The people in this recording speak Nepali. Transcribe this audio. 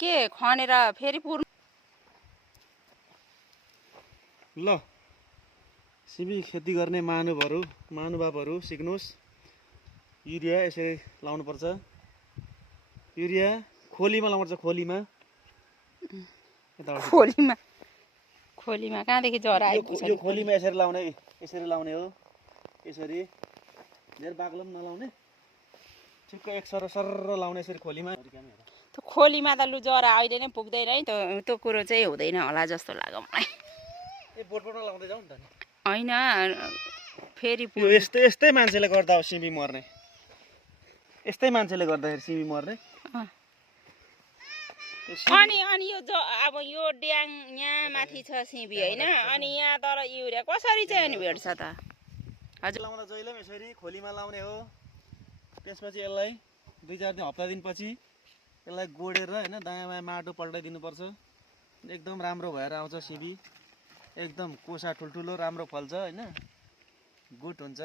के खनेर फेरि पुर्नु ल सिमी खेती गर्ने महानुभावहरू सिक्नुहोस्। युरिया यसरी लाउनुपर्छ। युरिया खोलीमा लाउनुपर्छ। खोलीमा कहाँदेखि जरा आइपुग्छ? यो खोलीमा यसरी लाउने हो। यसरी धेरै बाक्लो पनि नलाउने, ठिक्क एक सर लाउने यसरी खोलीमा। त्यो खोलीमा त लु जरा अहिले नै पुग्दैन है, त्यो कुरो चाहिँ हुँदैन होला जस्तो लाग्यो मलाई। बोटमा लाउँदै जाउँ नि त। होइन फेरि यो यस्तै मान्छेले गर्दा हो सिमी मर्ने। यस्तै मान्छेले गर्दाखेरि सिमी मर्ने। अनि यो अब यो ड्याङ यहाँ माथि छ सिमी होइन, अनि यहाँ तर युरिया कसरी चाहिँ अनि भेट्छ त? हजुर लाउँदा जहिले पनि यसरी खोलीमा लाउने हो। त्यसपछि यसलाई 2-4 दिन हप्ता दिनपछि यसलाई गोडेर होइन दायाँ बायाँ माटो पल्टाइदिनुपर्छ। एकदम राम्रो भएर आउँछ सिमी। एकदम कोसा ठुल्ठुलो राम्रो फल्छ होइन, गुड हुन्छ।